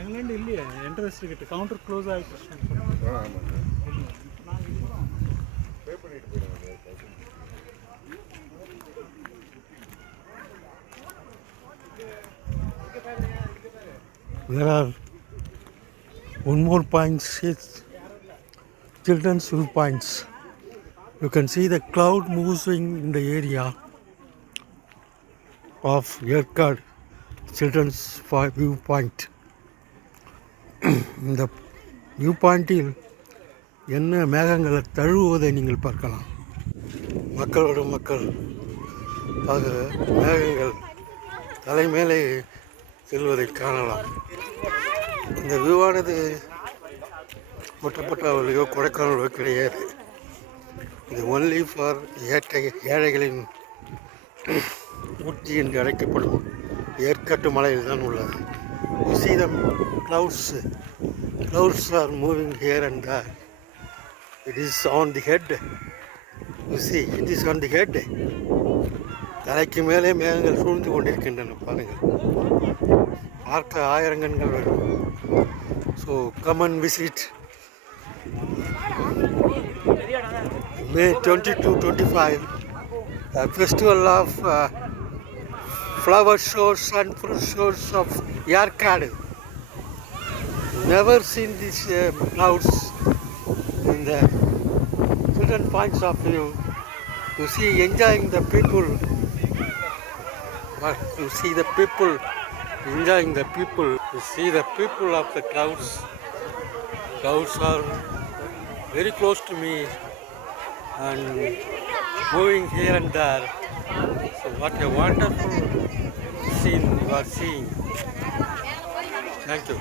ಎಂಗ್ಲೆಂಡ್ ಇಲ್ಲಿ entrance ticket counter close ಆಯಿತು. There are one more point is children's viewpoints. You can see the cloud moving in the area of Yerkad children's viewpoint. இந்த வியூ பாயிண்டில் என்ன மேகங்களை தழுவுவதை நீங்கள் பார்க்கலாம். மக்களோட மக்கள் ஆக மேகங்கள் தலைமேலே செல்வதை காணலாம். இந்த வியூவானது ஒட்டப்பட்டவர்களோ கொடைக்கானலோ கிடையாது. இது ஒன்லி ஃபார் ஏழைகளின் ஊட்டி என்று அழைக்கப்படும் ஏற்காட்டு மலையில் தான் உள்ளது. You see the clouds are moving here and there. It is on the head. You see, it is on the head. தலைக்கு மேலே மேகங்கள் சூழ்ந்து கொண்டிருக்கின்றன பாருங்கள். பார்க்க ஆயிரங்கண்கள் வரும். So come and visit May 22-25 festival of flower shows and fruit shows of Yerkad. Never seen these clouds in the children points of view. You see enjoying the people. You see the people enjoying the people. You see the people of the clouds. Clouds are very close to me and moving here and there. So what a wonderful scene you are seeing. Thank you.